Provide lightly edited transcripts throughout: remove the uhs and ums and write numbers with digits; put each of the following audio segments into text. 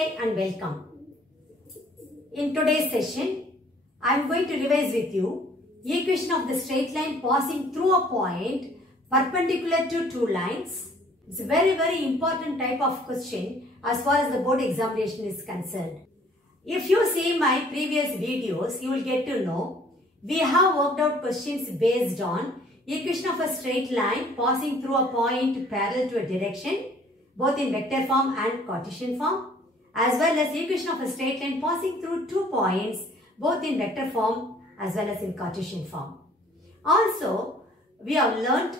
Namaste and welcome. In today's session, I am going to revise with you equation of the straight line passing through a point perpendicular to two lines. It's a very important type of question as far as the board examination is concerned. If you see my previous videos, you will get to know we have worked out questions based on equation of a straight line passing through a point parallel to a direction, both in vector form and Cartesian form, as well as equation of a straight line passing through 2 points, both in vector form as well as in Cartesian form. Also, we have learnt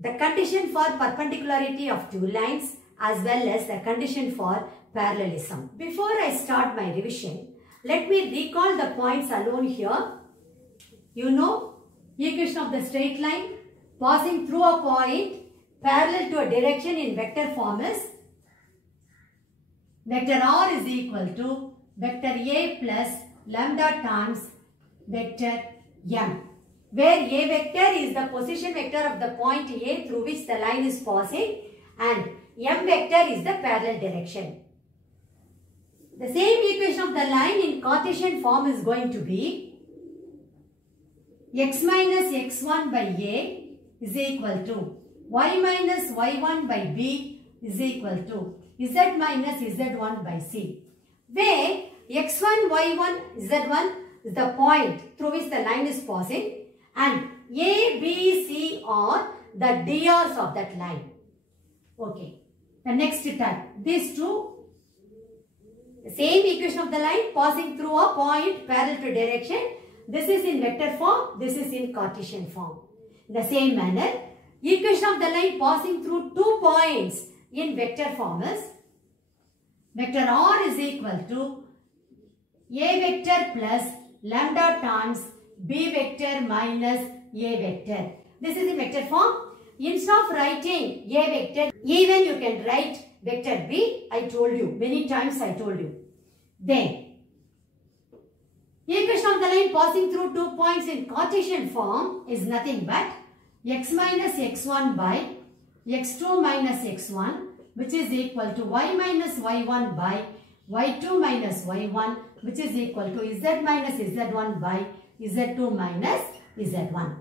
the condition for perpendicularity of 2 lines as well as the condition for parallelism. Before I start my revision, let me recall the points alone here. You know, equation of the straight line passing through a point parallel to a direction in vector form is vector r is equal to vector a plus lambda times vector m, where a vector is the position vector of the point A through which the line is passing and m vector is the parallel direction. The same equation of the line in Cartesian form is going to be x minus x1 by a is equal to y minus y1 by b is equal to z minus z1 by c, where x1, y1, z1 is the point through which the line is passing and a, b, c are the drs of that line. Okay, the next type, these two, the same equation of the line passing through a point parallel to direction. This is in vector form, this is in Cartesian form. In the same manner, equation of the line passing through 2 points in vector form is vector r is equal to a vector plus lambda times b vector minus a vector. This is in vector form. Instead of writing a vector, even you can write vector b. I told you, many times I told you. Then, equation of the line passing through 2 points in Cartesian form is nothing but x minus x1 by x2 minus x1, which is equal to y minus y1 by y2 minus y1, which is equal to z minus z1 by z2 minus z1.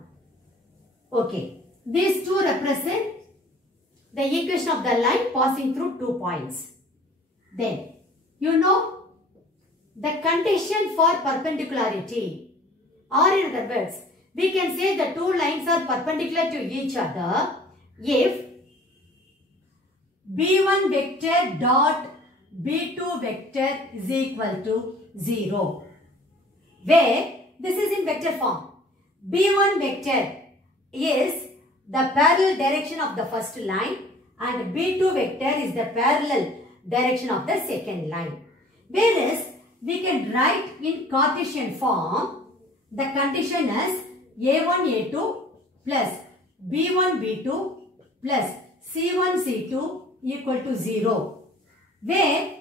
Okay, these two represent the equation of the line passing through 2 points. Then, you know, the condition for perpendicularity, or in other words, we can say the 2 lines are perpendicular to each other if b1 vector dot b2 vector is equal to 0, where this is in vector form. b1 vector is the parallel direction of the first line and b2 vector is the parallel direction of the second line. Whereas we can write in Cartesian form, the condition is a1 a2 plus b1 b2 plus c1 c2 equal to 0, where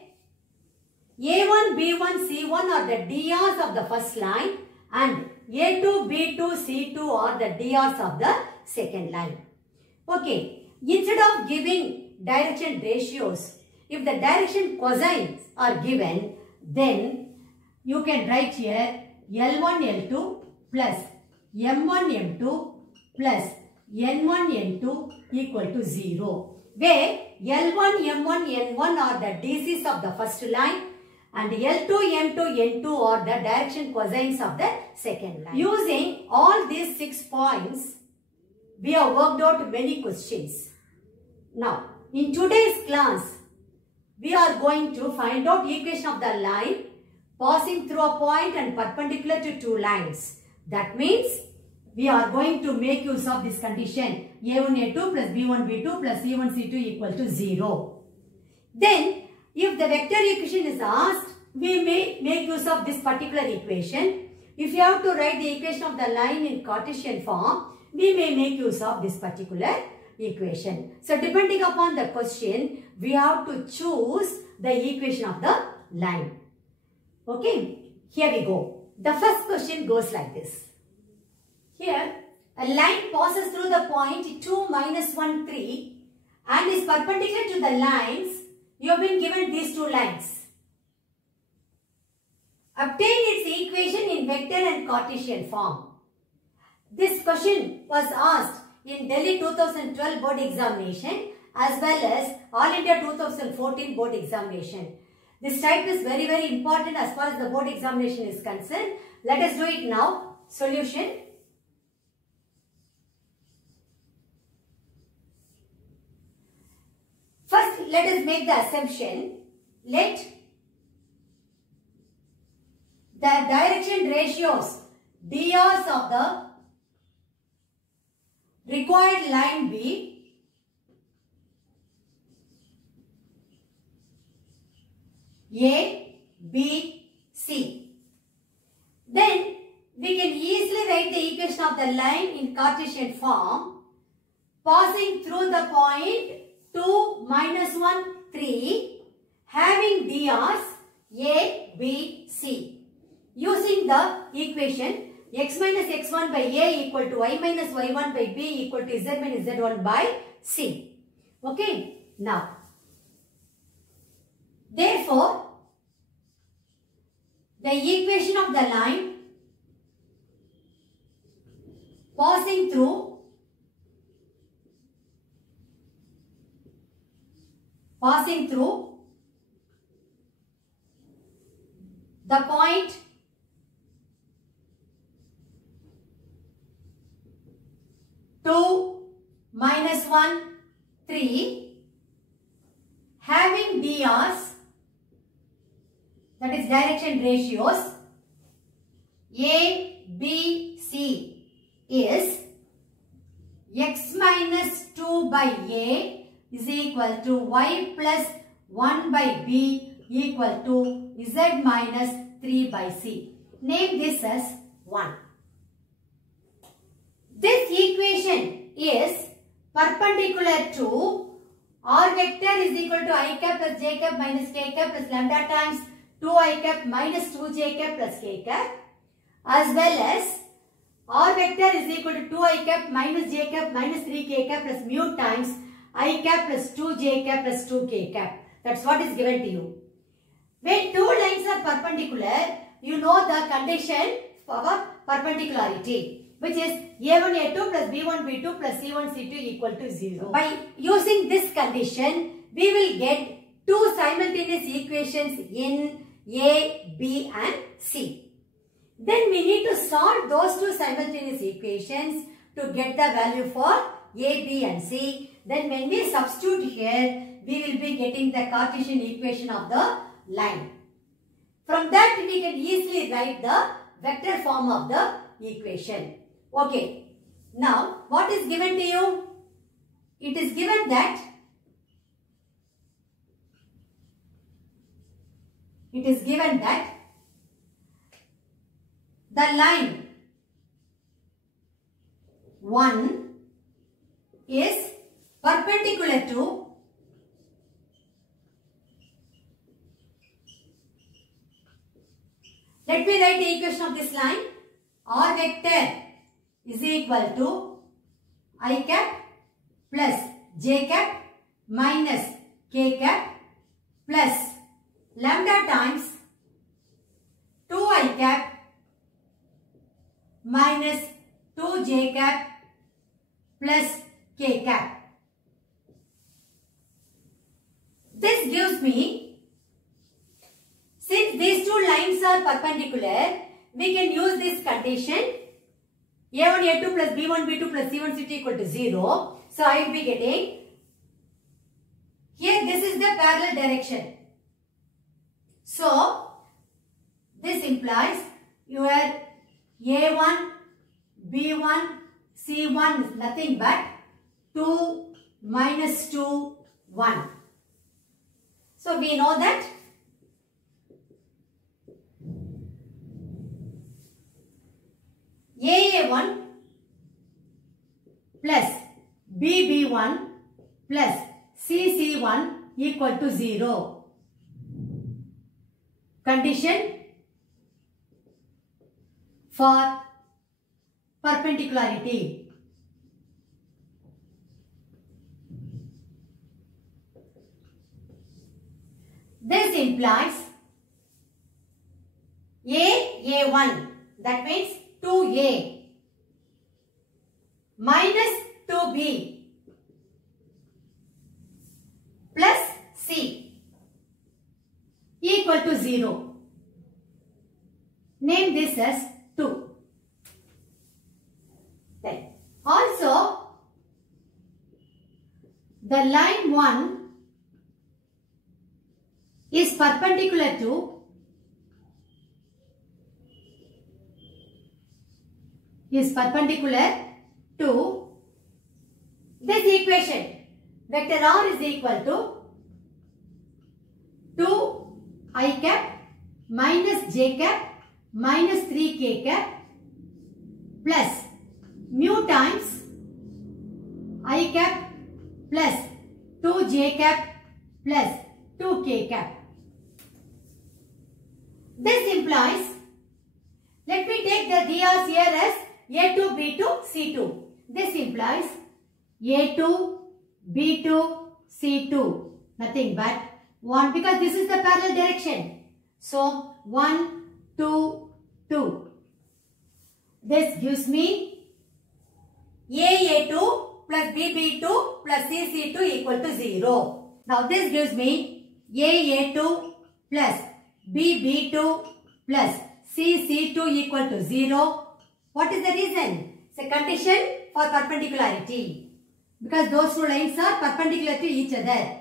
a1 b1 c1 are the drs of the first line and a2 b2 c2 are the drs of the second line. Okay, instead of giving direction ratios, if the direction cosines are given, then you can write here L1 L2 plus M1 M2 plus N1 N2 equal to 0, where L1 M1 N1 are the DCs of the first line and L2 M2 N2 are the direction cosines of the second line. Using all these 6 points, we have worked out many questions. Now, in today's class, we are going to find out equation of the line passing through a point and perpendicular to 2 lines. That means we are going to make use of this condition a1 a2 plus b1 b2 plus c1 c2 equal to 0. Then, if the vector equation is asked, we may make use of this particular equation. If you have to write the equation of the line in Cartesian form, we may make use of this particular equation. So, depending upon the question, we have to choose the equation of the line. Okay, here we go. The first question goes like this. Here, a line passes through the point 2, minus 1, 3 and is perpendicular to the lines. You have been given these 2 lines. Obtain its equation in vector and Cartesian form. This question was asked in Delhi 2012 board examination as well as All India 2014 board examination. This type is very, very important as far as the board examination is concerned. Let us do it now. Solution. First, let us make the assumption. Let the direction ratios drs of the required line be A, B, C. Then we can easily write the equation of the line in Cartesian form, passing through the point 2, -1, 3, having drs A, B, C. Using the equation x minus x1 by A equal to y minus y1 by B equal to z minus z1 by C. Okay. Now, therefore, the equation of the line passing through the point 2, -1, 3, having drs, that is direction ratios, A, B, C is x minus 2 by A is equal to y plus 1 by B equal to z minus 3 by C. Name this as 1. This equation is perpendicular to r vector is equal to I cap plus j cap minus k cap plus lambda times 2i cap minus 2j cap plus k cap, as well as r vector is equal to 2i cap minus j cap minus 3k cap plus mu times I cap plus 2j cap plus 2k cap. That's what is given to you. When two lines are perpendicular, you know the condition for perpendicularity, which is A1, A2 plus B1, B2 plus C1, C2 equal to 0. By using this condition, we will get two simultaneous equations in A, B and C. Then we need to solve those two simultaneous equations to get the value for A, B and C. Then when we substitute here, we will be getting the Cartesian equation of the line. From that we can easily write the vector form of the equation. Okay. Now what is given to you? It is given that the line 1 is perpendicular to let me write the equation of this line. R vector is equal to I cap plus j cap minus k cap plus lambda times 2i cap minus 2j cap plus k cap. This gives me, since these two lines are perpendicular, we can use this condition A1, A2 plus B1, B2 plus C1, C2 equal to 0. So I will be getting, here this is the parallel direction. So this implies your A1, B1, C1 is nothing but 2 minus 2, 1. So we know that AA1 plus BB1 plus CC1 equal to 0. Condition for perpendicularity. This implies A1, that means 2A minus 2B plus C equal to 0. Name this as 2. Then also the line 1 is perpendicular to this equation. Vector R is equal to 2I cap minus j cap minus 3k cap plus mu times I cap plus 2j cap plus 2k cap. This implies, let me take the DRs here as A2, B2, C2. This implies A2, B2, C2. Nothing but 1, because this is the parallel direction. So 1, 2, 2. This gives me A2 plus B2 plus C2 equal to 0. Now this gives me A2 plus B2 plus C2 equal to 0. What is the reason? It's a condition for perpendicularity. Because those two lines are perpendicular to each other.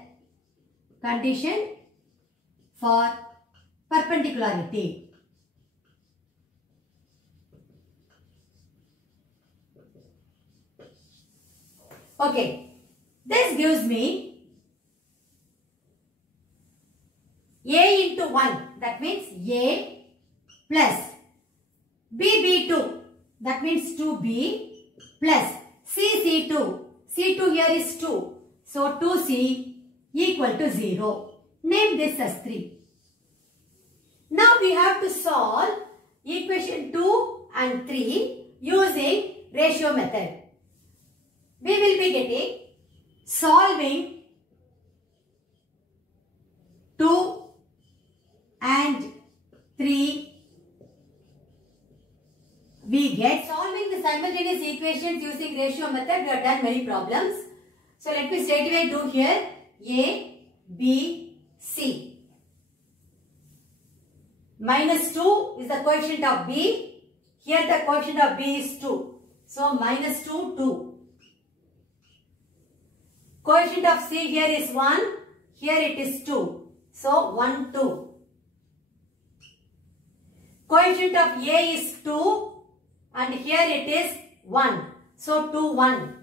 Condition for perpendicularity. Okay. This gives me A into 1. That means A plus B2. That means 2B plus C2. C2 here is 2. So 2C equal to 0. Name this as 3. Now we have to solve equation 2 and 3 using ratio method. We will be getting solving 2 and 3. We get solving the simultaneous equations using ratio method. We have done many problems. So let me straight away do here A, B, C. Minus 2 is the coefficient of B. Here the coefficient of B is 2. So minus 2, 2. Coefficient of C here is 1. Here it is 2. So 1, 2. Coefficient of A is 2. And here it is 1. So 2, 1.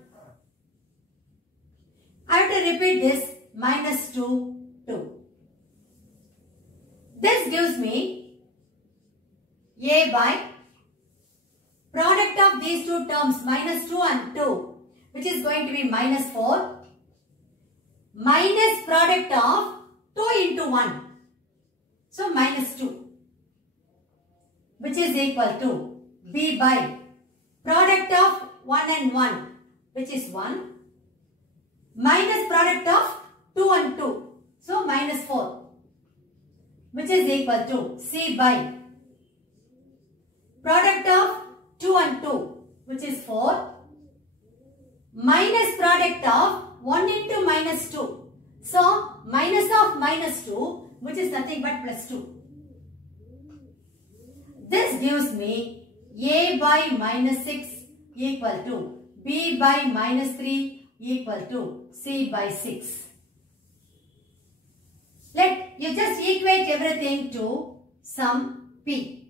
I have to repeat this. Minus 2, 2. This gives me A by product of these two terms, minus 2 and 2, which is going to be minus 4, minus product of 2 into 1. So minus 2, which is equal to B by product of 1 and 1, which is 1, minus product of 2 and 2, so minus 4, which is equal to C by product of 2 and 2, which is 4, minus product of 1 into minus 2, so minus of minus 2, which is nothing but plus 2. This gives me A by minus 6 equal to B by minus 3 equal to C by 6. Let you just equate everything to some P.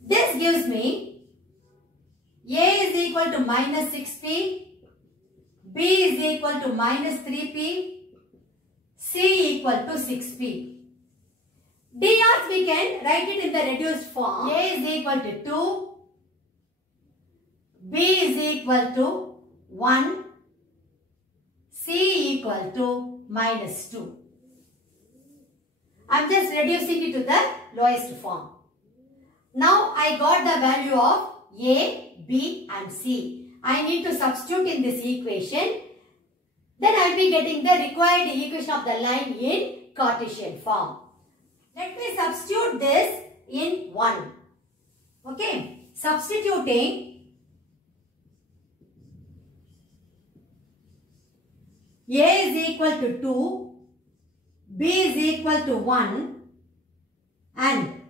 This gives me A is equal to minus 6P, B is equal to minus 3P, C equal to 6P. DRs we can write it in the reduced form. A is equal to 2, B is equal to 1, C equal to minus 2. I am just reducing it to the lowest form. Now I got the value of A, B and C. I need to substitute in this equation. Then I will be getting the required equation of the line in Cartesian form. Let me substitute this in 1. Okay. Substituting A is equal to 2, B is equal to 1 and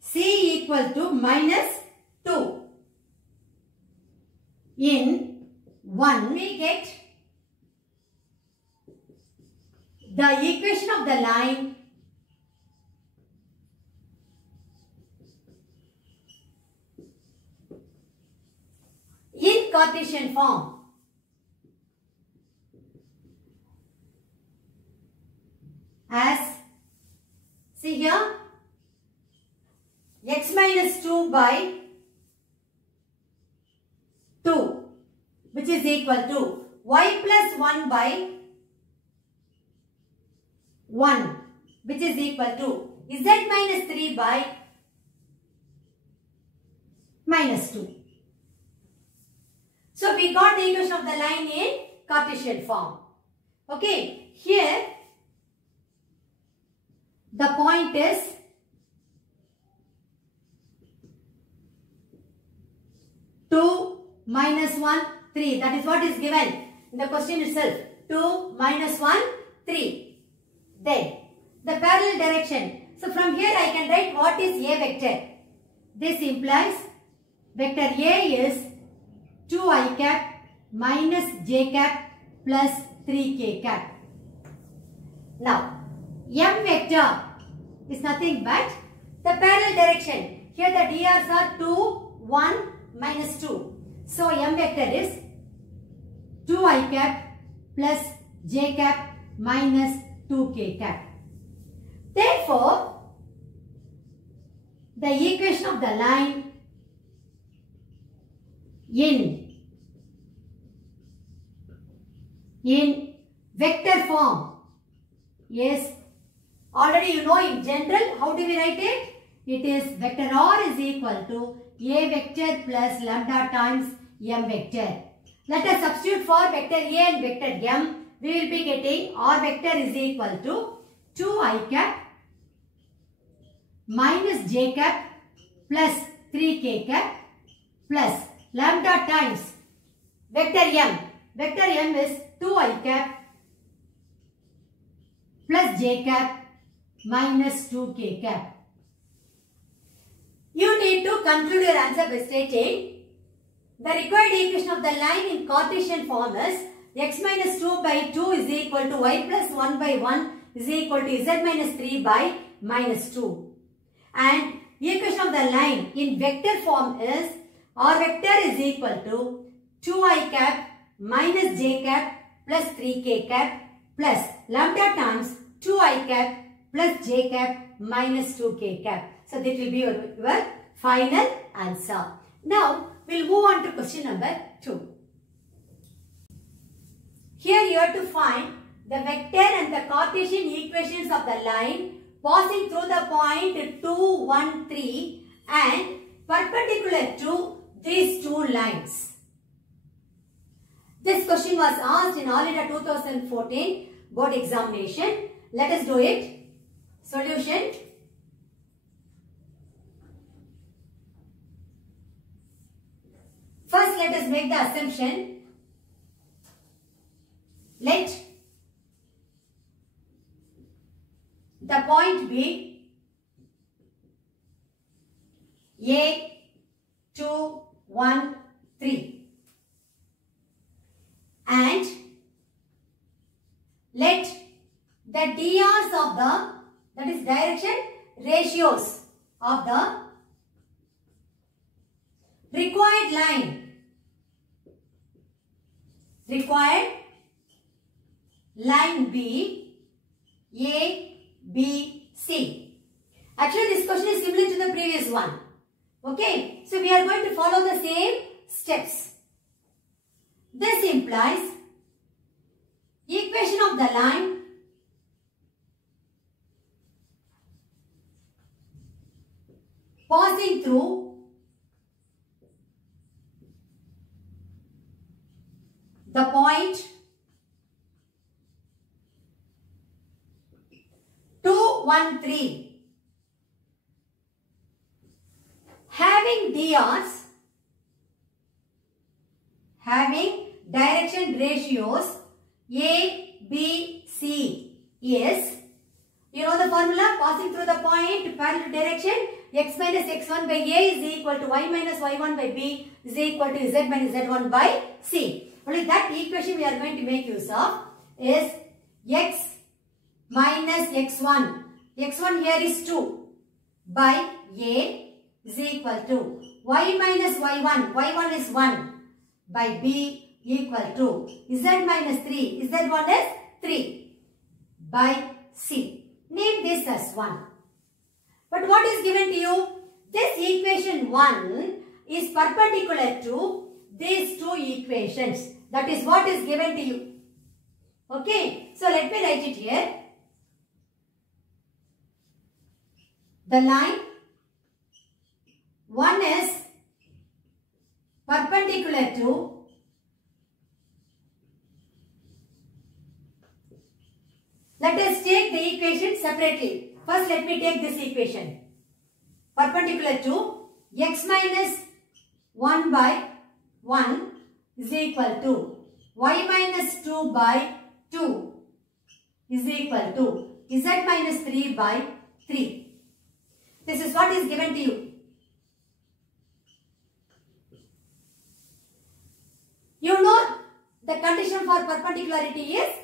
C equal to minus 2. In 1 we get the equation of the line in Cartesian form. As, see here, x minus 2 by 2, which is equal to y plus 1 by 1, which is equal to z minus 3 by minus 2. So, we got the equation of the line in Cartesian form. Okay, here the point is two minus 1, 3. That is what is given in the question itself. 2 minus 1, 3. Then the parallel direction. So from here I can write what is A vector. This implies vector A is 2i cap minus j cap plus 3k cap. Now M vector is nothing but the parallel direction. Here the drs are 2, 1, minus 2. So M vector is 2i cap plus j cap minus 2k cap. Therefore, the equation of the line in vector form is, already you know in general, how do we write it? It is vector r is equal to a vector plus lambda times m vector. Let us substitute for vector a and vector m. We will be getting r vector is equal to 2i cap minus j cap plus 3k cap plus lambda times vector m. Vector m is 2i cap plus j cap minus 2k cap. You need to conclude your answer by stating the required equation of the line in Cartesian form is x minus 2 by 2 is equal to y plus 1 by 1 is equal to z minus 3 by minus 2. And equation of the line in vector form is r vector is equal to 2i cap minus j cap plus 3k cap plus lambda times 2i cap plus j cap minus 2k cap. So that will be your final answer. Now we'll move on to question number 2. Here you have to find the vector and the Cartesian equations of the line passing through the point 2, 1, 3 and perpendicular to these two lines. This question was asked in All India 2014 board examination. Let us do it. Solution. First, let us make the assumption. Let the point be A, 2, 1, 3 and let the drs of the, that is direction ratios of the required line be A, B, C. Actually this question is similar to the previous one. Okay, so we are going to follow the same steps. This implies equation of the line passing through the point 2, 1, 3. Having DRs, having direction ratios A, B, C is, you know the formula, passing through the point parallel direction, x minus x1 by A is equal to y minus y1 by B is equal to z minus z1 by C. Only that equation we are going to make use of is x minus x1. x1 here is 2 by A is equal to y minus y1. y1 is 1 by B equal to z minus 3. z1 is 3 by C. Name this as 1. But what is given to you? This equation 1 is perpendicular to these two equations. That is what is given to you. Okay. So let me write it here. The line 1 is perpendicular to let us take the equation separately. First, let me take this equation. Perpendicular to x minus 1 by 1 is equal to y minus 2 by 2 is equal to z minus 3 by 3. This is what is given to you. You know the condition for perpendicularity is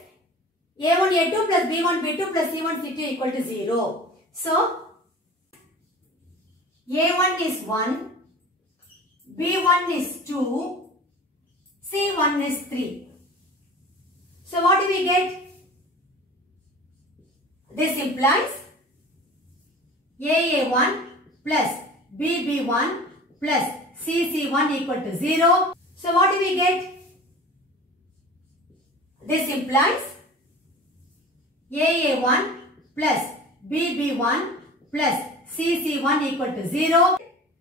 a1 a2 plus b1 b2 plus c1 c2 equal to 0. So, a1 is 1, b1 is 2, c1 is 3. So, what do we get? This implies aa1 plus bb1 plus cc1 equal to 0. So, what do we get? This implies aa1 plus bb1 plus cc1 equal to 0.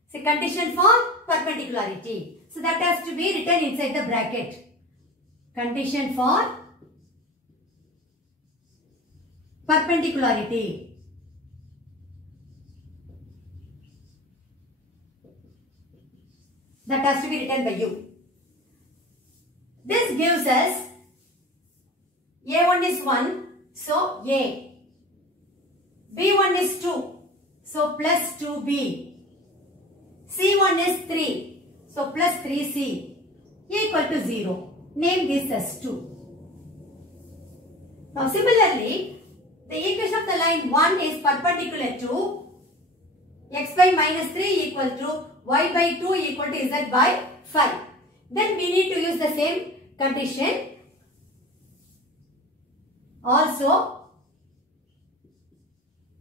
It's a condition for perpendicularity. So that has to be written inside the bracket. Condition for perpendicularity. That has to be written by you. This gives us a1 is 1. So, A. B1 is 2. So, plus 2B. C1 is 3. So, plus 3C equal to 0. Name this as 2. Now, similarly, the equation of the line 1 is perpendicular to x by minus 3 equal to y by 2 equal to z by 5. Then, we need to use the same condition. Also,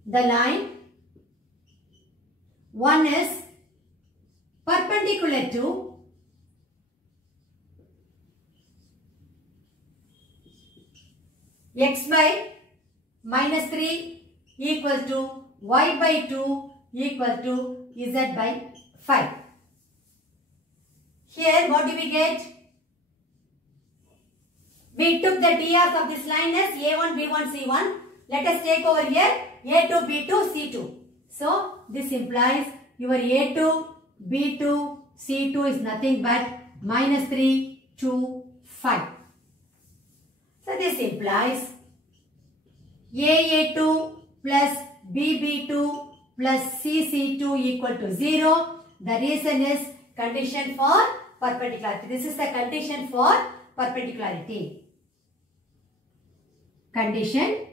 the line 1 is perpendicular to x by minus 3 equal to y by 2 equal to z by 5. Here, what do we get? We took the DRs of this line as A1, B1, C1. Let us take over here A2, B2, C2. So, this implies your A2, B2, C2 is nothing but minus 3, 2, 5. So, this implies AA2 plus BB2 plus CC2 equal to 0. The reason is condition for perpendicularity. This is the condition for perpendicularity. Condition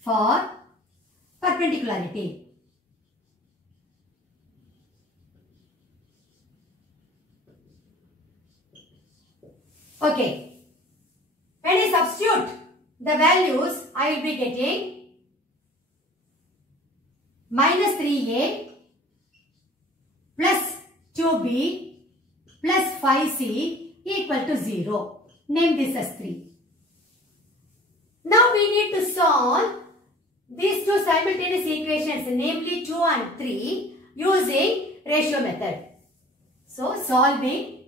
for perpendicularity. Okay. When I substitute the values, I will be getting minus 3a plus 2b plus 5c equal to 0. Name this as 3. Now we need to solve these two simultaneous equations, namely 2 and 3, using ratio method. So, solving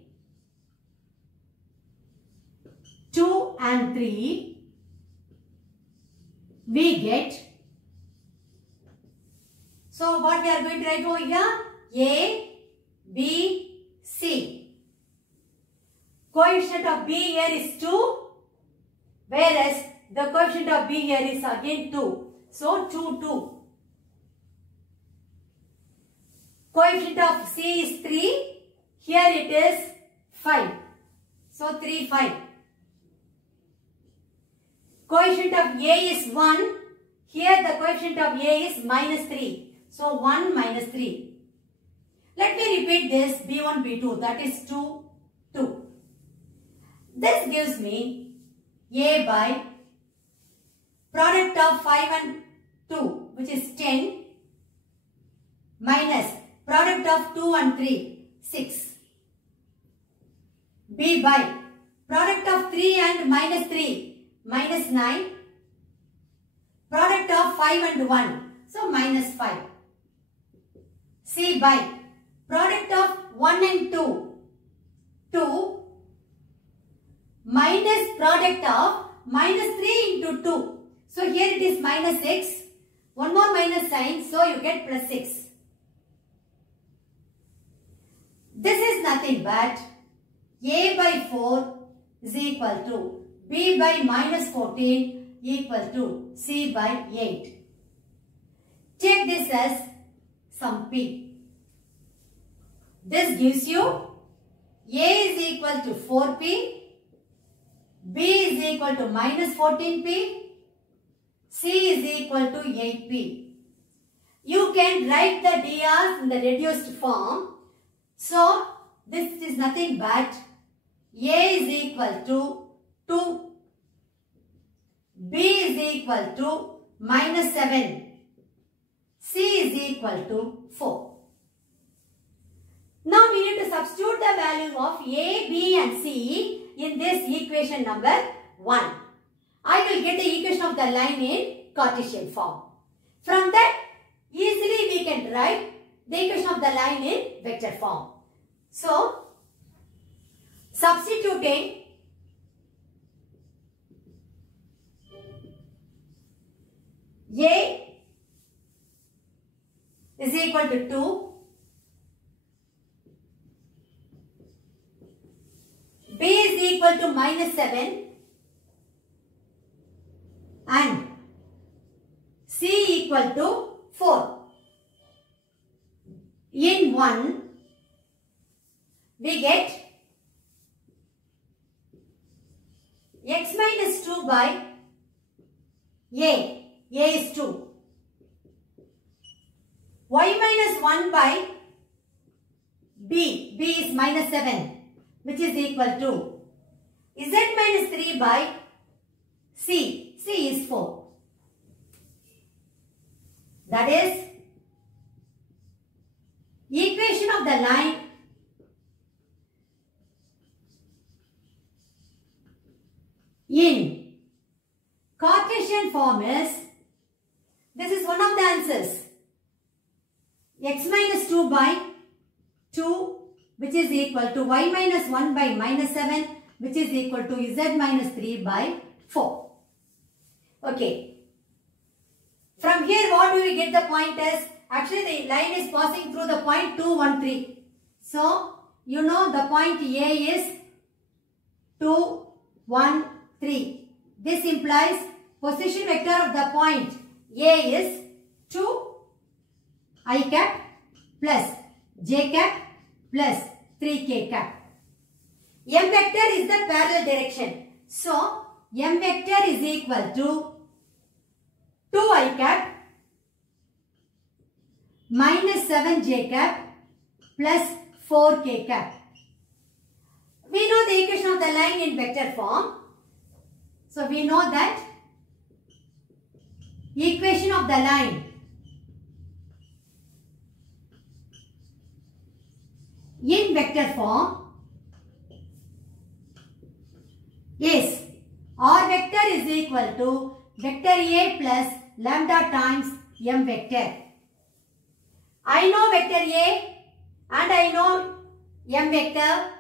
2 and 3, we get So what we are going to write over here? A, B, C. Coefficient of B here is 2, whereas the coefficient of B here is again 2. So 2, 2. Coefficient of C is 3. Here it is 5. So 3, 5. Coefficient of A is 1. Here the coefficient of A is minus 3. So 1 minus 3. Let me repeat this. B1, B2. That is 2, 2. This gives me A by product of 5 and 2, which is 10, minus product of 2 and 3, 6. B by product of 3 and minus 3, minus 9. Product of 5 and 1, so minus 5. C by product of 1 and 2, 2. Minus product of minus 3 into 2. So here it is minus 6. One more minus sign, so you get plus 6. This is nothing but A by 4 is equal to B by minus 14 equal to C by 8. Take this as some P. This gives you A is equal to 4P, B is equal to minus 14P, C is equal to 8P. You can write the DRs in the reduced form. So, this is nothing but A is equal to 2, B is equal to minus 7, C is equal to 4. Now, we need to substitute the values of A, B and C in this equation number 1. I will get the equation of the line in Cartesian form. From that, easily we can write the equation of the line in vector form. So, substituting A is equal to 2, B is equal to minus 7 and C equal to 4. In 1, we get x minus 2 by A. A is 2. Y minus 1 by B. B is minus 7, which is equal to Z minus 3 by C. C is 4. That is equation of the line in Cartesian form is, this is one of the answers, x minus 2 by 2, which is equal to y minus 1 by minus 7, which is equal to z minus 3 by 4. Okay. From here, what do we get the point as? Actually, the line is passing through the point 2, 1, 3. So, you know the point A is 2, 1, 3. This implies position vector of the point A is 2 I cap plus j cap plus 3k cap. M vector is the parallel direction. So, M vector is equal to 2 I cap minus 7 j cap plus 4 k cap. We know the equation of the line in vector form. So, we know that equation of the line in vector form is R vector is equal to vector A plus lambda times M vector. I know vector A and I know M vector.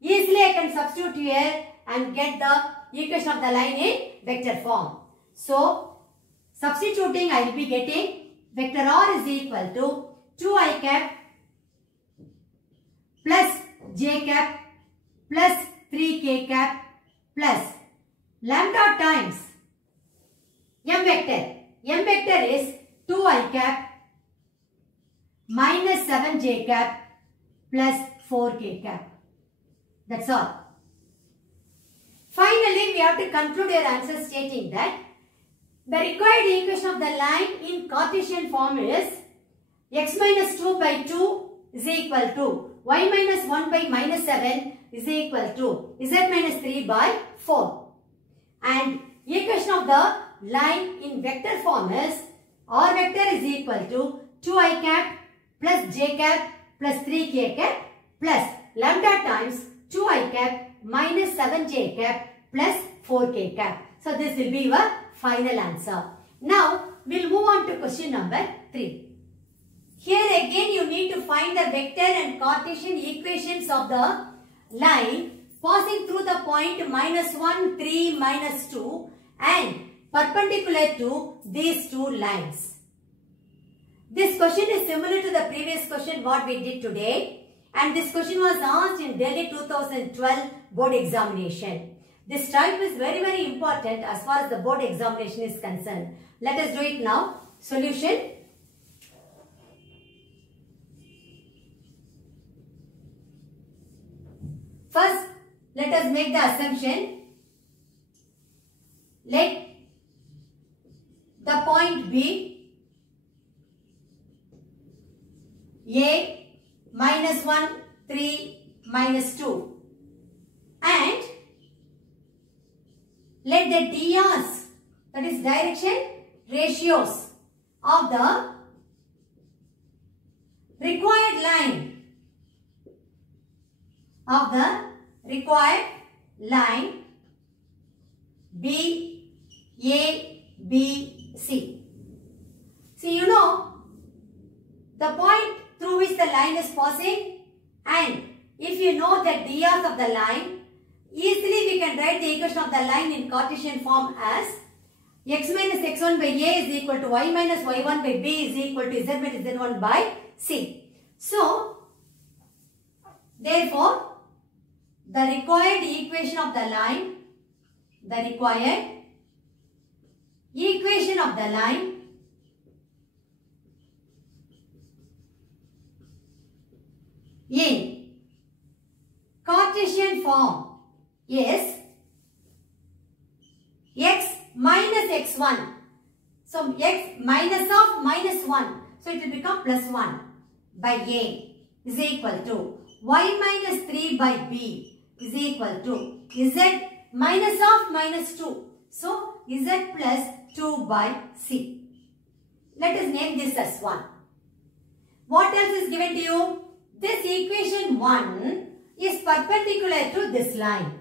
Easily I can substitute here and get the equation of the line in vector form. So, substituting I will be getting vector r is equal to 2i cap plus j cap plus 3k cap plus lambda times m vector. M vector is 2i cap minus 7j cap plus 4k cap. That's all. Finally, we have to conclude your answer stating that the required equation of the line in Cartesian form is x minus 2 by 2 is equal to y minus 1 by minus 7 is equal to z minus 3 by 4. And equation of the line in vector form is r vector is equal to 2i cap plus j cap plus 3k cap plus lambda times 2i cap minus 7j cap plus 4k cap. So this will be your final answer. Now we'll move on to question number 3. Here again you need to find the vector and Cartesian equations of the line passing through the point minus 1, 3, minus 2 and perpendicular to these two lines. This question is similar to the previous question what we did today, and this question was asked in Delhi 2012 board examination. This type is very important as far as the board examination is concerned. Let us do it now. Solution. First, let us make the assumption. Let the point be A minus 1, 3, minus 2 and let the DRs, that is direction ratios of the required line B, A, B, C. See, you know the point through which the line is passing, and if you know the DRs of the line, easily we can write the equation of the line in Cartesian form as x minus x1 by A is equal to y minus y1 by B is equal to z minus z1 by C. So, therefore, the required equation of the line in Cartesian form is x minus x1. So, x minus of minus 1. So, it will become plus 1 by A is equal to y minus 3 by B is equal to z minus of minus 2. So, z plus 2 by C. Let us name this as 1. What else is given to you? This equation 1 is perpendicular to this line.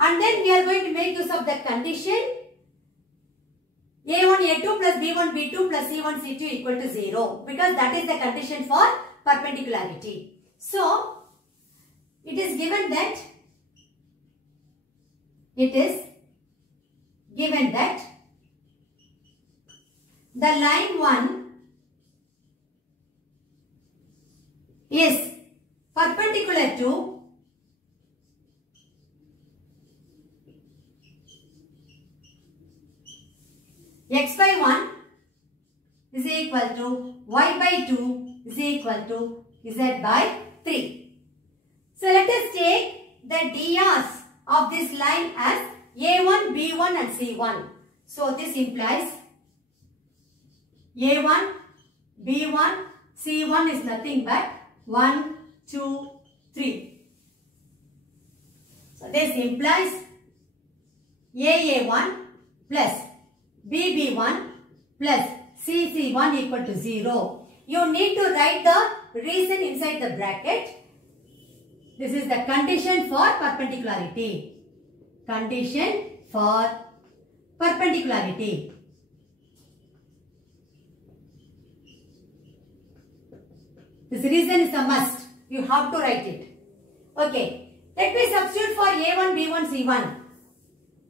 And then we are going to make use of that condition A1, A2 plus B1, B2 plus C1, C2 equal to 0, because that is the condition for perpendicularity. So, it is given that the line 1 is perpendicular to x by 1 is equal to y by 2 is equal to z by 3. So, let us take the DRs of this line as A1, B1 and C1. So, this implies A1, B1, C1 is nothing but 1, 2, 3. So, this implies AA1 plus BB1 plus CC1 equal to 0. You need to write the reason inside the bracket. This is the condition for perpendicularity. Condition for perpendicularity. This reason is a must. You have to write it. Okay. Let me substitute for A1, B1, C1,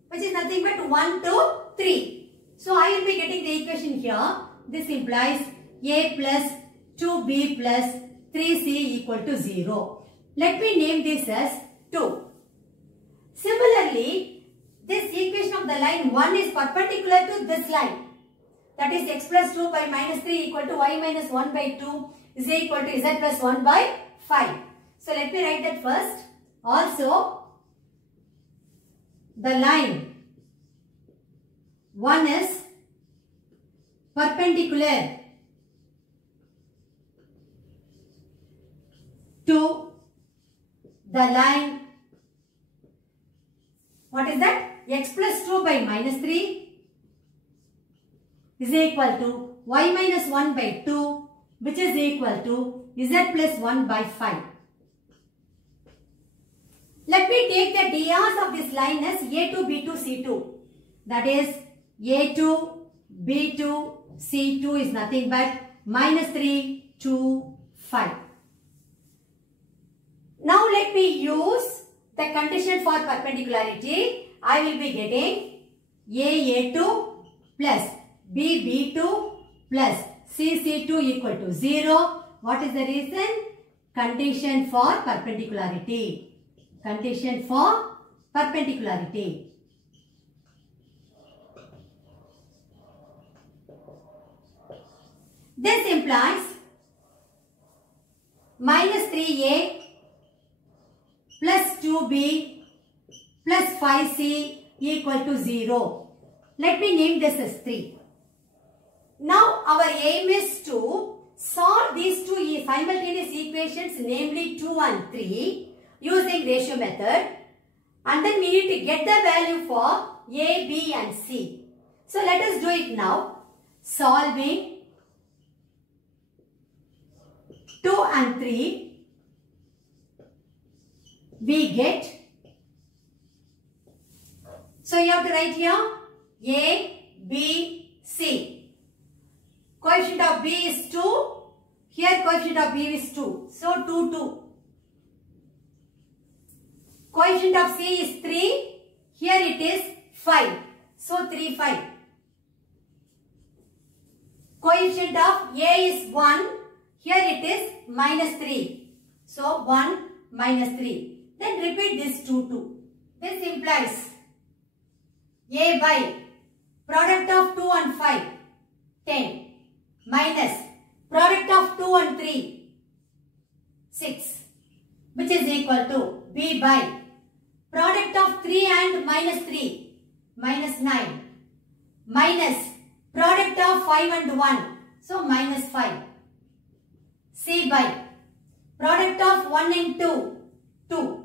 which is nothing but 1, 2, 3. So I will be getting the equation here. This implies A plus 2B plus 3C equal to 0. Let me name this as 2. Similarly, this equation of the line 1 is perpendicular to this line. That is x plus 2 by minus 3 equal to y minus 1 by 2 is equal to z plus 1 by 5. So let me write that first. Also, the line 1 is perpendicular to the line, what is that? X plus 2 by minus 3 is equal to y minus 1 by 2, which is equal to z plus 1 by 5. Let me take the drs of this line as A2, B2, C2. That is A2, B2, C2 is nothing but minus 3, 2, 5. Now let me use the condition for perpendicularity. I will be getting A2 plus B2 plus C2 equal to 0. What is the reason? Condition for perpendicularity. Condition for perpendicularity. This implies minus 3A plus 2B plus 5C equal to 0. Let me name this as 3. Now our aim is to solve these two simultaneous equations, namely 2 and 3, using ratio method, and then we need to get the value for A, B and C. So let us do it now. Solving 2 and 3, we get, so you have to write here A, B, C. Coefficient of B is 2. Here coefficient of B is 2. So 2, 2. Coefficient of C is 3. Here it is 5. So 3, 5. Coefficient of A is 1. Here it is minus 3. So 1 minus 3. Then repeat this 2, 2. This implies A by product of 2 and 5, 10, minus product of 2 and 3, 6, which is equal to B by product of 3 and minus 3, minus 9, minus product of 5 and 1, so minus 5. C by product of 1 and 2, 2,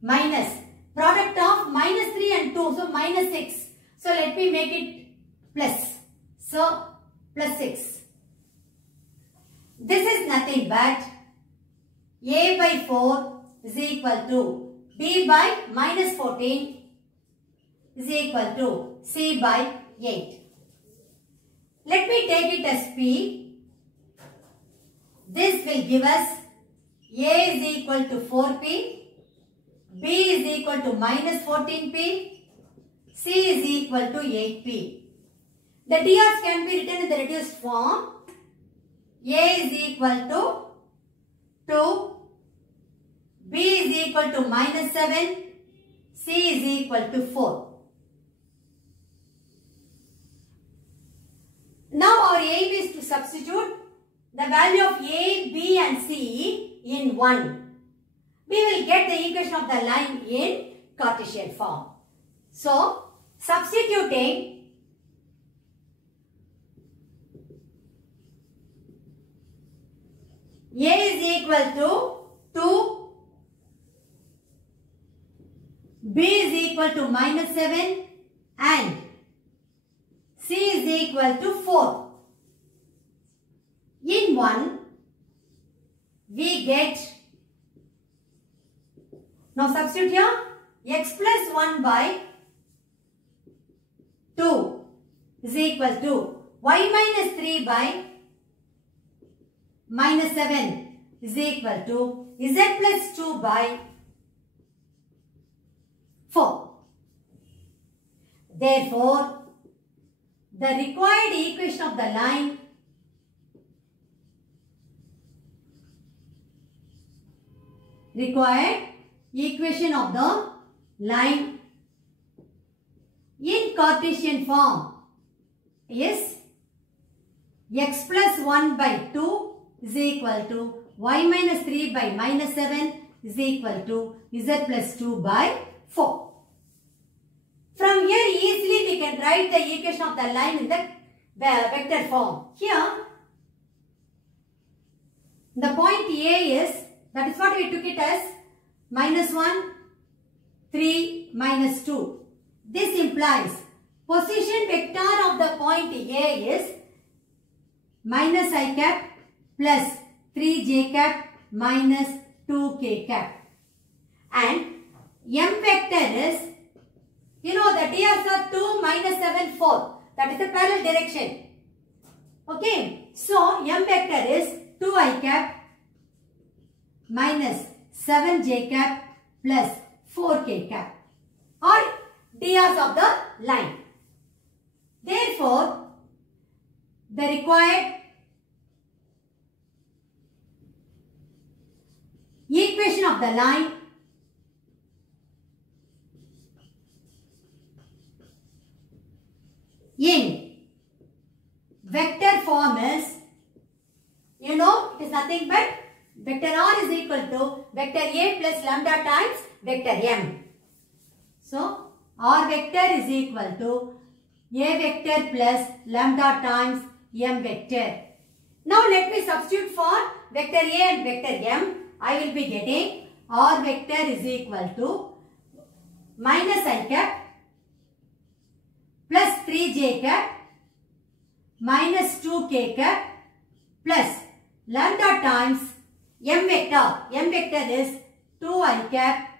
minus product of minus 3 and 2, so minus 6. So let me make it plus. So plus 6. This is nothing but A by 4 is equal to B by minus 14 is equal to C by 8. Let me take it as P. This will give us A is equal to 4P, B is equal to minus 14P, C is equal to 8P. The DRs can be written in the reduced form. A is equal to 2, B is equal to minus 7, C is equal to 4. Now our aim is to substitute the value of A, B and C in 1. We will get the equation of the line in Cartesian form. So, substituting A is equal to 2, B is equal to minus 7 and C is equal to 4. In 1, we get, now substitute here, x plus 1 by 2 is equal to y minus 3 by minus 7 is equal to z plus 2 by 4. Therefore, the required equation of the line in Cartesian form is x plus 1 by 2 is equal to y minus 3 by minus 7 is equal to z plus 2 by 4. From here easily we can write the equation of the line in the vector form. Here the point A is, that is what we took it as, minus 1, 3, minus 2. This implies position vector of the point A is minus I cap plus 3j cap minus 2k cap. And M vector is, you know, the DRs are 2, minus 7, 4. That is the parallel direction. Okay. So, M vector is 2i cap minus 7j cap plus 4k cap, or DRs of the line. Therefore, the required equation of the line in vector form is, you know, it is nothing but vector R is equal to vector A plus lambda times vector M. So, R vector is equal to A vector plus lambda times M vector. Now, let me substitute for vector A and vector M. I will be getting R vector is equal to minus I cap plus 3j cap minus 2k cap plus lambda times M vector. M vector is 2i cap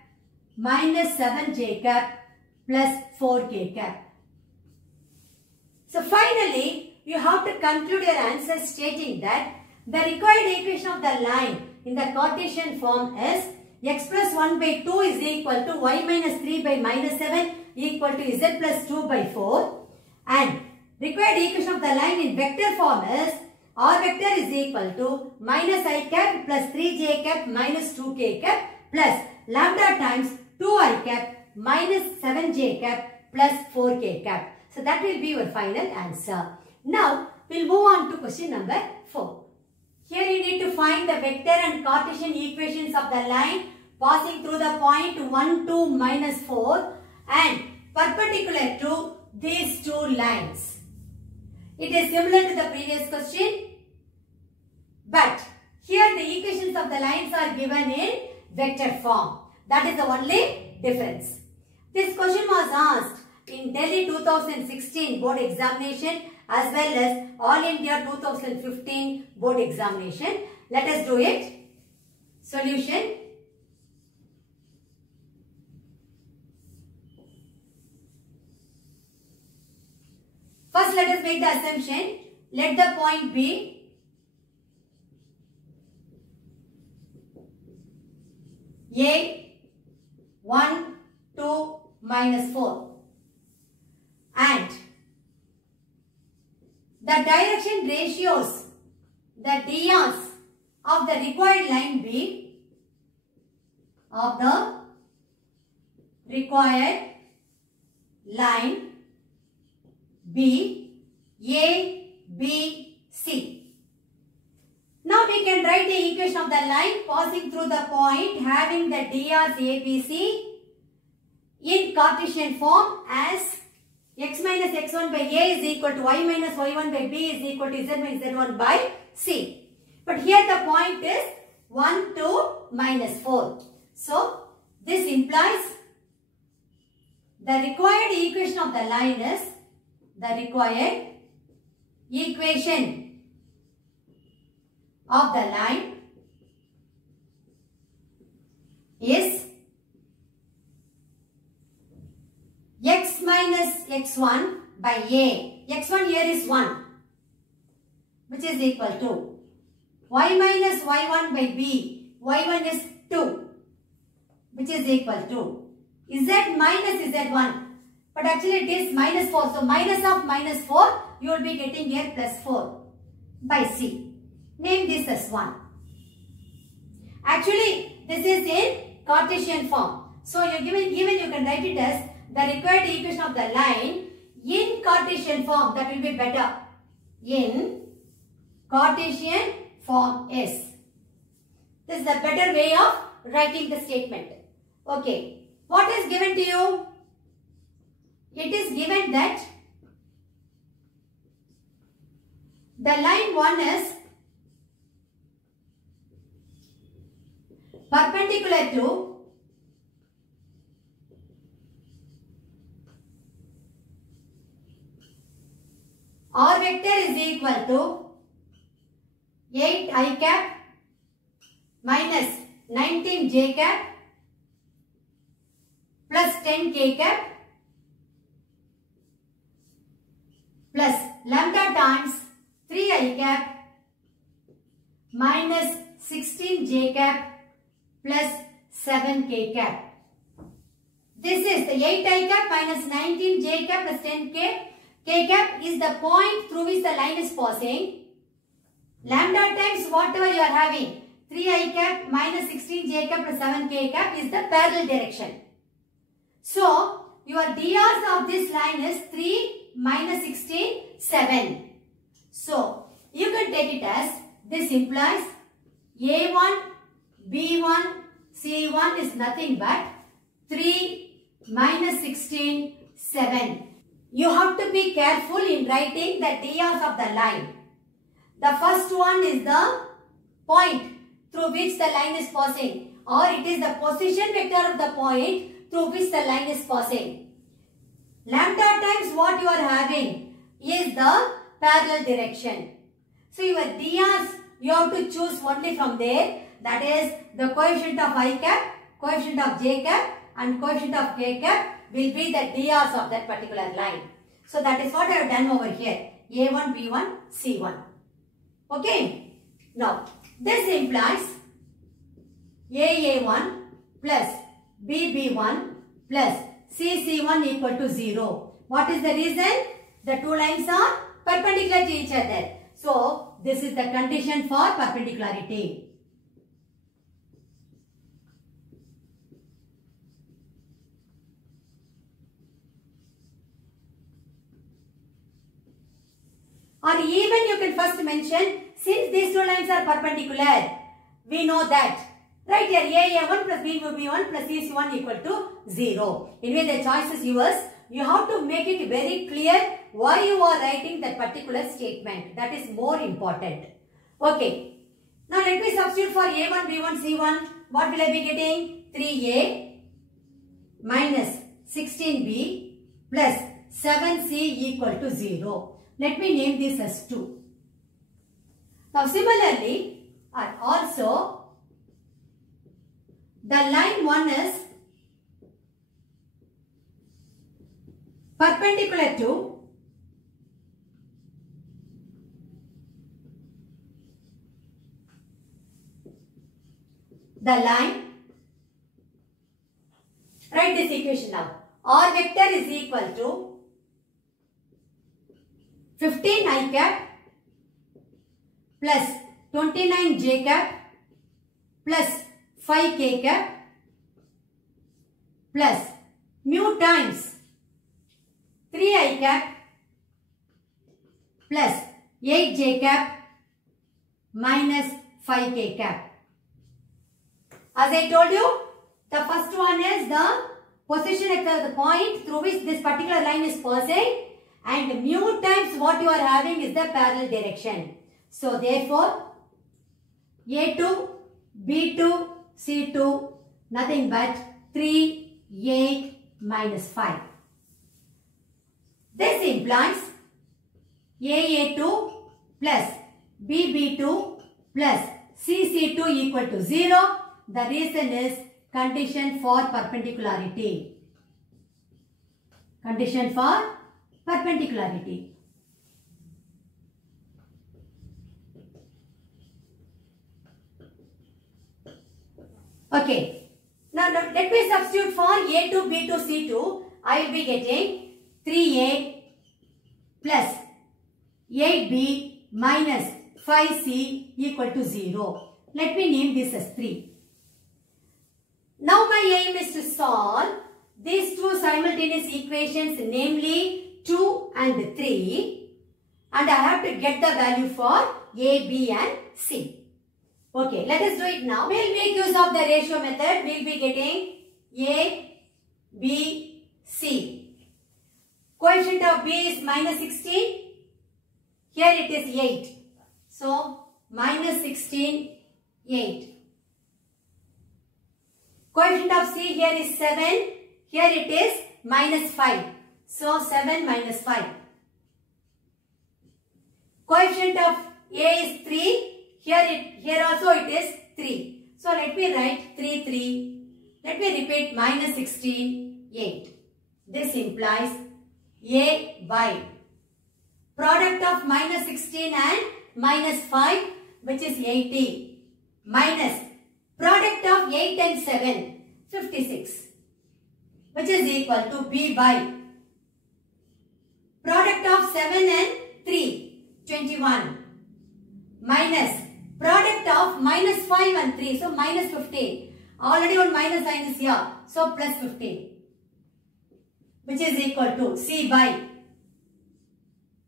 minus 7j cap plus 4k cap. So finally, you have to conclude your answer stating that the required equation of the line in the Cartesian form is x plus 1 by 2 is equal to y minus 3 by minus 7 equal to z plus 2 by 4, and required equation of the line in vector form is R vector is equal to minus I cap plus 3j cap minus 2k cap plus lambda times 2i cap minus 7j cap plus 4k cap. So that will be your final answer. Now we'll move on to question number 4. Here you need to find the vector and Cartesian equations of the line passing through the point 1, 2, minus 4 and perpendicular to these two lines. It is similar to the previous question, but here the equations of the lines are given in vector form. That is the only difference. This question was asked in Delhi 2016 board examination as well as All India 2015 board examination. Let us do it. Solution. First, let us make the assumption. Let the point be A 1, 2, minus 4 and the direction ratios, the DRs of the required line B, of the required line B, A, B, C. Now we can write the equation of the line passing through the point having the DRs A, B, C in Cartesian form as x minus x1 by A is equal to y minus y1 by B is equal to z minus z1 by C. But here the point is 1, 2, minus 4. So, this implies the required equation of the line is, the required equation of the line is x minus x1 by A. x1 here is 1, which is equal to y minus y1 by B. y1 is 2, which is equal to z minus z1. but actually it is minus 4. So minus of minus 4, you will be getting here plus 4 by C. Name this as 1. Actually, this is in Cartesian form. So even you can write it as the required equation of the line in Cartesian form. That will be better. In Cartesian form is. This is a better way of writing the statement. Okay. What is given to you? It is given that the line 1 is perpendicular to R vector is equal to 8 I cap minus 19 j cap plus 10 k cap plus lambda times 3 I cap minus 16 j cap plus 7 k cap. This is the 8 I cap minus 19 j cap plus 10 k. K cap is the point through which the line is passing. Lambda times whatever you are having, 3 I cap minus 16 j cap plus 7 k cap is the parallel direction. So, your drs of this line is 3 minus 16, 7. So, you can take it as this implies A1, B1, C1 is nothing but 3 minus 16, 7. You have to be careful in writing the drs of the line. The first one is the point through which the line is passing, or it is the position vector of the point through which the line is passing. Lambda times what you are having is the parallel direction. So your drs you have to choose only from there. That is the coefficient of I cap, coefficient of j cap and coefficient of k cap will be the drs of that particular line. So that is what I have done over here. A1, B1, C1. Okay. Now this implies AA1 plus BB1 plus CC1 equal to 0. What is the reason? The two lines are perpendicular to each other. So this is the condition for perpendicularity. Or even you can first mention, since these two lines are perpendicular, we know that. Right here, AA1 plus BB1 plus CC1 equal to 0. Anyway, the choice is yours. You have to make it very clear why you are writing that particular statement. That is more important. Okay. Now let me substitute for A1, B1, C1. What will I be getting? 3A minus 16B plus 7C equal to 0. Let me name this as 2. Now similarly, and also the line 1 is perpendicular to the line. Write this equation now. R vector is equal to 15 I cap plus 29 j cap plus 5 k cap plus mu times 3 I cap plus 8 j cap minus 5 k cap. As I told you, the first one is the position at the point through which this particular line is passing, and mu times what you are having is the parallel direction. So therefore, A2, B2, C2, nothing but 3, 8 minus 5. This implies AA2 plus BB2 plus CC2 equal to 0. The reason is condition for perpendicularity. Condition for perpendicularity. Okay. Now let me substitute for A2, B2, C2. I will be getting 3a plus 8b minus 5c equal to 0. Let me name this as 3. Now my aim is to solve these two simultaneous equations, namely 2 and 3, and I have to get the value for a, b and c. Okay, let us do it now. We will make use of the ratio method. We will be getting a, b, c. Coefficient of b is minus 16. Here it is 8. So, minus 16, 8. Coefficient of c here is 7. Here it is minus 5. So, 7 minus 5. Coefficient of a is 3. Here also it is 3. So, let me write 3, 3. Let me repeat minus 16, 8. This implies a by product of minus 16 and minus 5, which is 80, minus product of 8 and 7, 56, which is equal to b by product of 7 and 3, 21, minus product of minus 5 and 3, so minus 15. Already one minus sign is here, so plus 15, which is equal to c by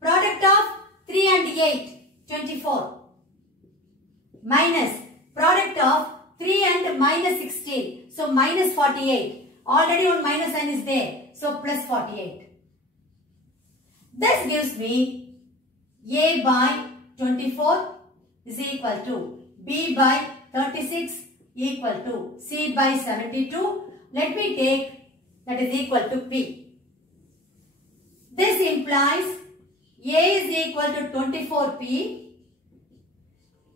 product of 3 and 8, 24, minus product of 3 and minus 16, so minus 48. Already one minus sign is there, so plus 48. This gives me a by 24 is equal to b by 36 equal to c by 72. Let me take that is equal to p. This implies a is equal to 24p,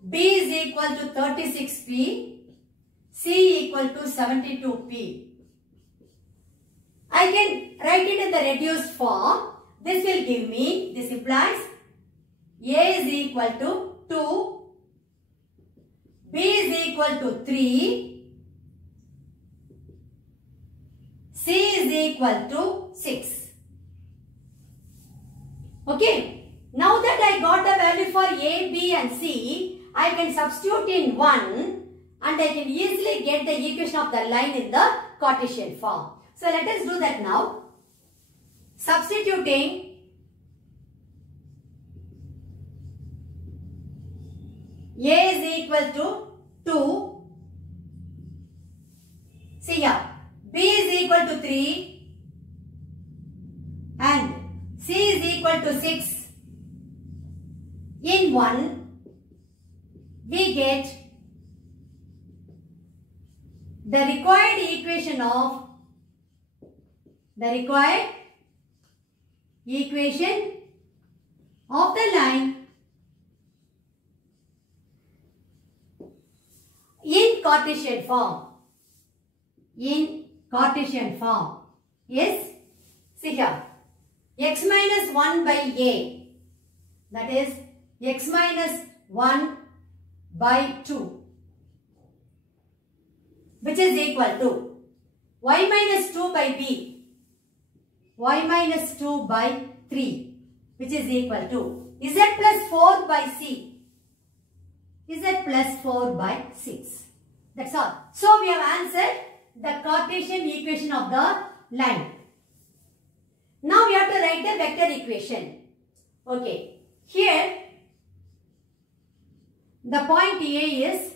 b is equal to 36p, c equal to 72p. I can write it in the reduced form. This will give me, this implies a is equal to 2, b is equal to 3, c is equal to 6. Okay, now that I got the value for a, b and c, I can substitute in 1 and I can easily get the equation of the line in the Cartesian form. So let us do that now. Substituting a is equal to 2, see here, b is equal to 3 and c is equal to 6. In 1, we get the required equation of the line in Cartesian form. In Cartesian form is, see here, x minus 1 by a, that is x minus 1 by 2, which is equal to y minus 2 by b, y minus 2 by 3, which is equal to z plus 4 by c, z plus 4 by 6. That's all. So we have answered the Cartesian equation of the line. Now we have to write the vector equation. Okay. Here the point A is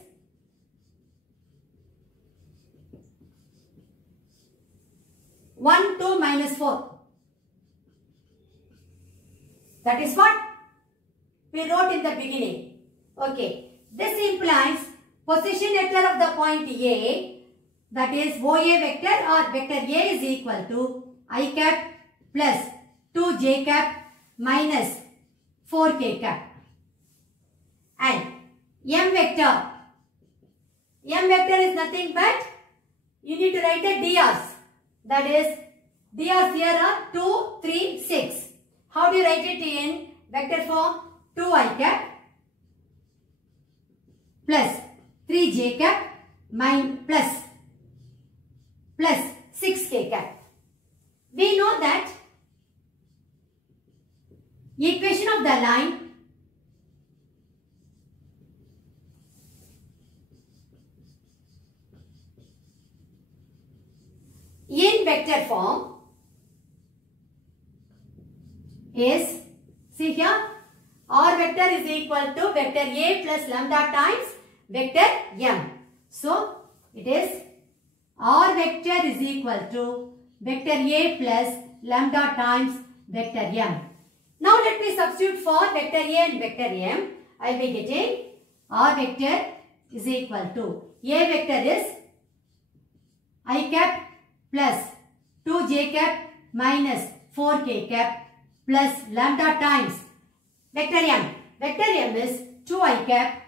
(1, 2, minus 4). That is what we wrote in the beginning. Okay. This implies position vector of the point A, that is OA vector or vector A is equal to I cap plus 2j cap minus 4k cap. And M vector is nothing but, you need to write the drs. That is, drs here are 2, 3, 6. How do you write it in vector form? 2i cap plus 3j cap plus 6k cap. We know that equation of the line in vector form is, see here, R vector is equal to vector A plus lambda times vector M. So, it is R vector is equal to vector A plus lambda times vector M. Now, let me substitute for vector A and vector M. I will be getting R vector is equal to, A vector is I cap plus 2j cap minus 4k cap plus lambda times vector M. Vector M is 2i cap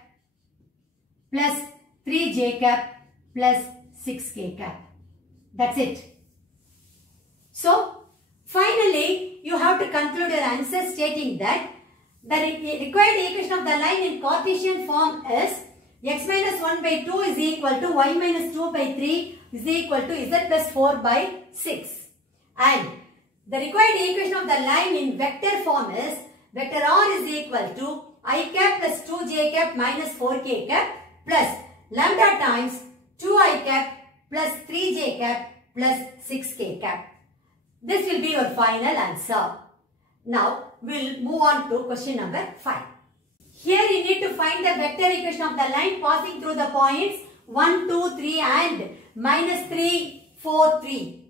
plus 3j cap plus 6k cap. That's it. So, finally, you have to conclude your answer stating that the required equation of the line in Cartesian form is x minus 1 by 2 is equal to y minus 2 by 3 is equal to z plus 4 by 6. And the required equation of the line in vector form is vector r is equal to I cap plus 2j cap minus 4k cap plus lambda times 2i cap plus 3j cap plus 6k cap. This will be your final answer. Now, we will move on to question number 5. Here you need to find the vector equation of the line passing through the points 1, 2, 3 and minus 3, 4, 3.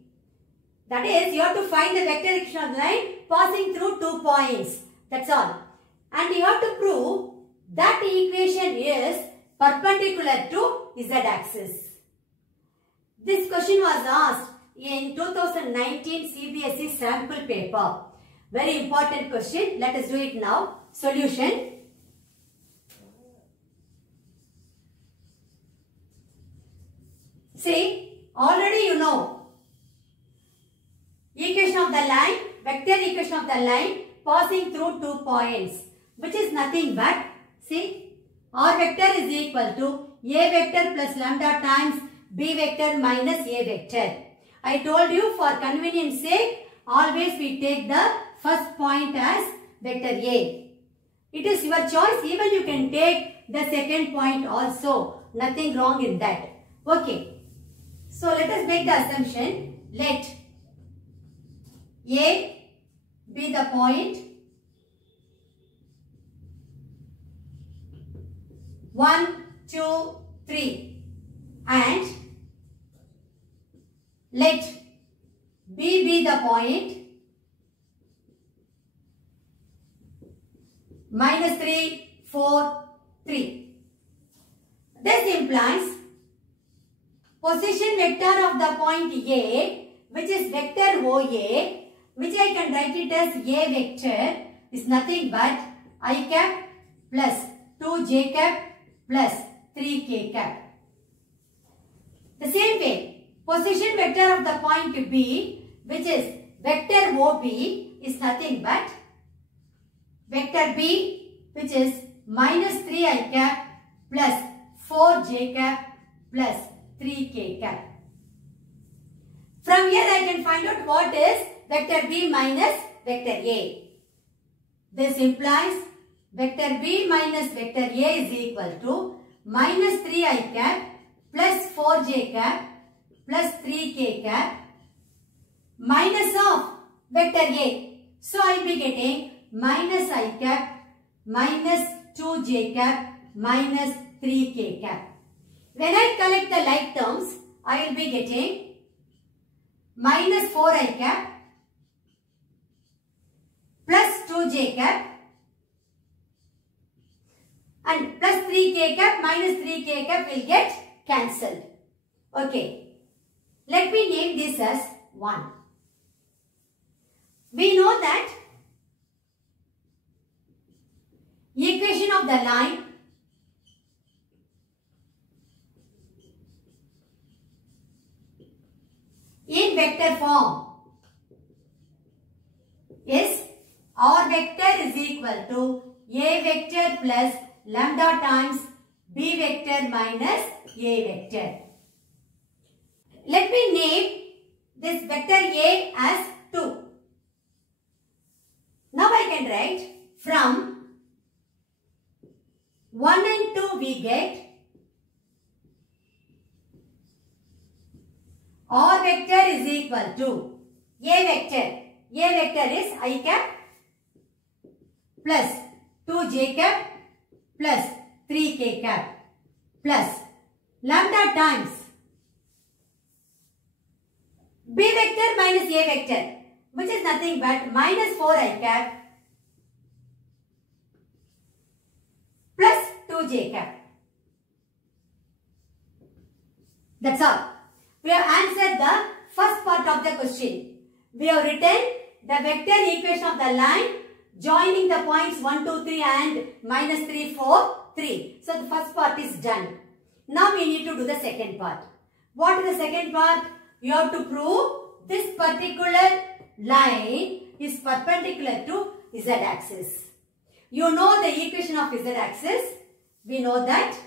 That is, you have to find the vector equation of the line passing through 2 points. That's all. And you have to prove that equation is perpendicular to z-axis. This question was asked in 2019 CBSE sample paper. Very important question. Let us do it now. Solution. See, already you know equation of the line, vector equation of the line passing through 2 points, which is nothing but, see, R vector is equal to A vector plus lambda times B vector minus A vector. I told you for convenience sake, always we take the first point as vector A. It is your choice. Even you can take the second point also. Nothing wrong in that. Okay. So, let us make the assumption. Let A be the point 1, 2, 3 and let B be the point minus 3, 4, 3. This implies position vector of the point A, which is vector OA, which I can write it as A vector, is nothing but I cap plus 2j cap plus 3k cap. The same way, position vector of the point B, which is vector OB, is nothing but vector B, which is minus 3i cap plus 4j cap plus 3k cap. From here I can find out what is vector B minus vector A. This implies vector B minus vector A is equal to minus 3i cap plus 4j cap plus 3k cap minus of vector A. So I will be getting minus I cap minus 2j cap minus 3k cap. When I collect the like terms, I will be getting minus 4i cap plus 2j cap and plus 3k cap minus 3k cap will get cancelled. Okay. Let me name this as 1. We know that equation of the line in vector form is R vector is equal to A vector plus lambda times B vector minus A vector. Let me name this vector A as 2. Now I can write from 1 and 2 we get R vector is equal to A vector. A vector is I cap plus 2j cap plus 3k cap plus lambda times B vector minus A vector, which is nothing but minus 4i cap plus 2j cap. That's all. We have answered the first part of the question. We have written the vector equation of the line joining the points 1, 2, 3 and minus 3, 4, 3. So the first part is done. Now we need to do the second part. What is the second part? You have to prove this particular line is perpendicular to z axis. You know the equation of z axis. We know that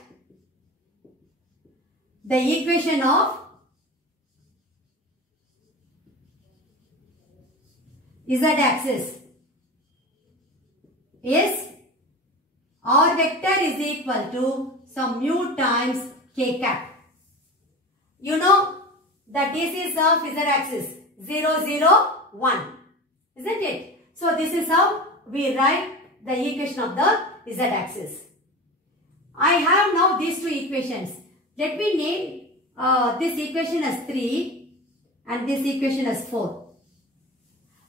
the equation of z axis is R vector is equal to some mu times k cap. You know the DCs of z axis 0, 0, 1, isn't it? So this is how we write the equation of the z axis. I have now these two equations. Let me name this equation as 3 and this equation as 4.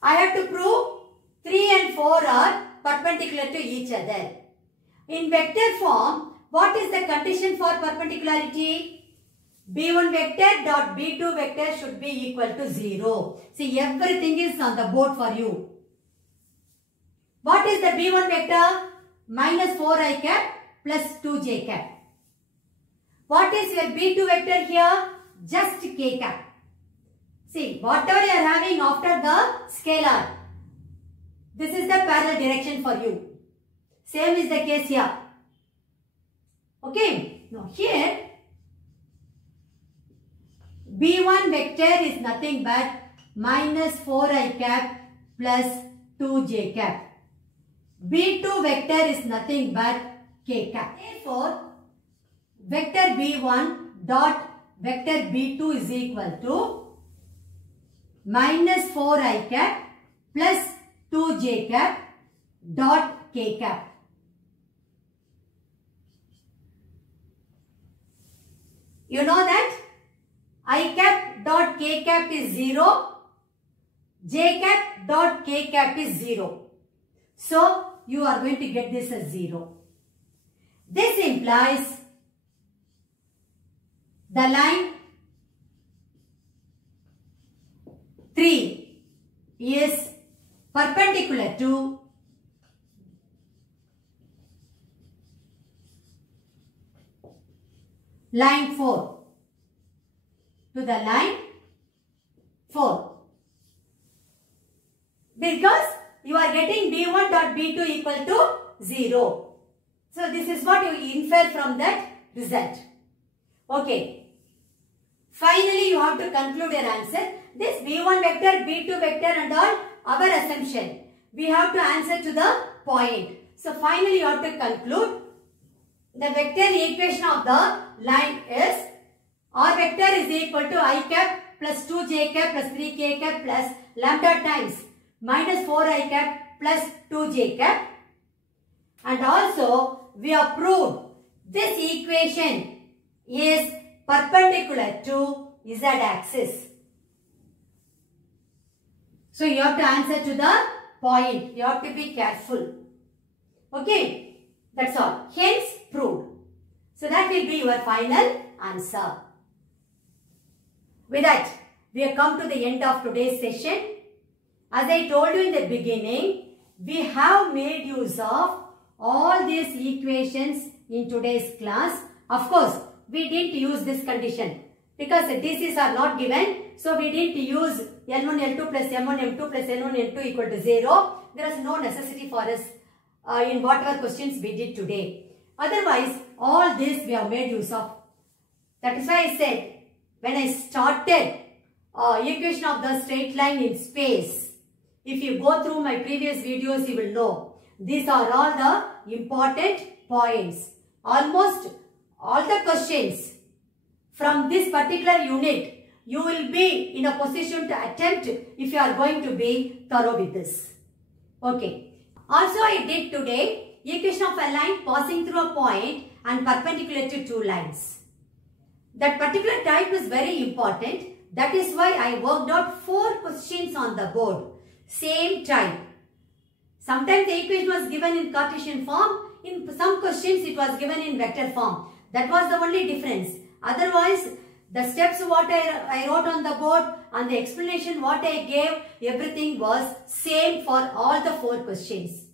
I have to prove 3 and 4 are perpendicular to each other. In vector form, what is the condition for perpendicularity? B1 vector dot B2 vector should be equal to 0. See, everything is on the board for you. What is the B1 vector? Minus 4i cap plus 2j cap. What is your B2 vector here? Just k cap. See, whatever you are having after the scalar, this is the parallel direction for you. Same is the case here. Okay. Now here, B1 vector is nothing but minus 4i cap plus 2j cap. B2 vector is nothing but k cap. Therefore, vector B1 dot vector B2 is equal to minus 4i cap plus 2j cap dot k cap. You know that I cap dot k cap is 0, j cap dot k cap is 0. So, you are going to get this as 0. This implies the line 3 is perpendicular to line 4. To the line 4. Because you are getting B1 dot B2 equal to 0. So this is what you infer from that result. Okay. Finally, you have to conclude your answer. This B1 vector, B2 vector and all our assumption. We have to answer to the point. So finally, you have to conclude the vector equation of the line is R vector is equal to I cap plus 2j cap plus 3k cap plus lambda times minus 4i cap plus 2j cap. And also, we have proved this equation is perpendicular to z axis. So, you have to answer to the point. You have to be careful. Okay. That's all. Hence, proved. So, that will be your final answer. With that, we have come to the end of today's session. As I told you in the beginning, we have made use of all these equations in today's class. Of course, we didn't use this condition because the DCs are not given. So, we didn't use L1, L2 plus M1, M2 plus N1, N2 equal to 0. There is no necessity for us in whatever questions we did today. Otherwise, all this we have made use of. That is why I said, when I started equation of the straight line in space, If you go through my previous videos, you will know. These are all the important points. Almost all the questions from this particular unit, you will be in a position to attempt if you are going to be thorough with this. Okay. Also, I did today equation of a line passing through a point and perpendicular to two lines. That particular type is very important. That is why I worked out 4 questions on the board. Same type. Sometimes the equation was given in Cartesian form. In some questions it was given in vector form. That was the only difference. Otherwise, the steps what I wrote on the board and the explanation what I gave, everything was same for all the 4 questions.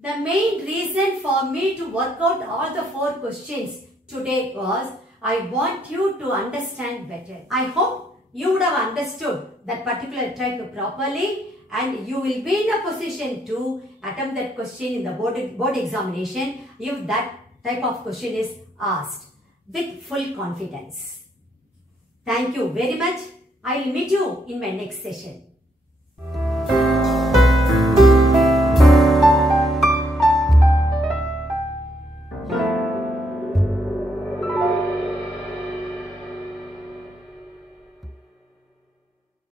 The main reason for me to work out all the 4 questions today was I want you to understand better. I hope you would have understood that particular type properly and you will be in a position to attempt that question in the board examination if that type of question is asked with full confidence. Thank you very much. I will meet you in my next session.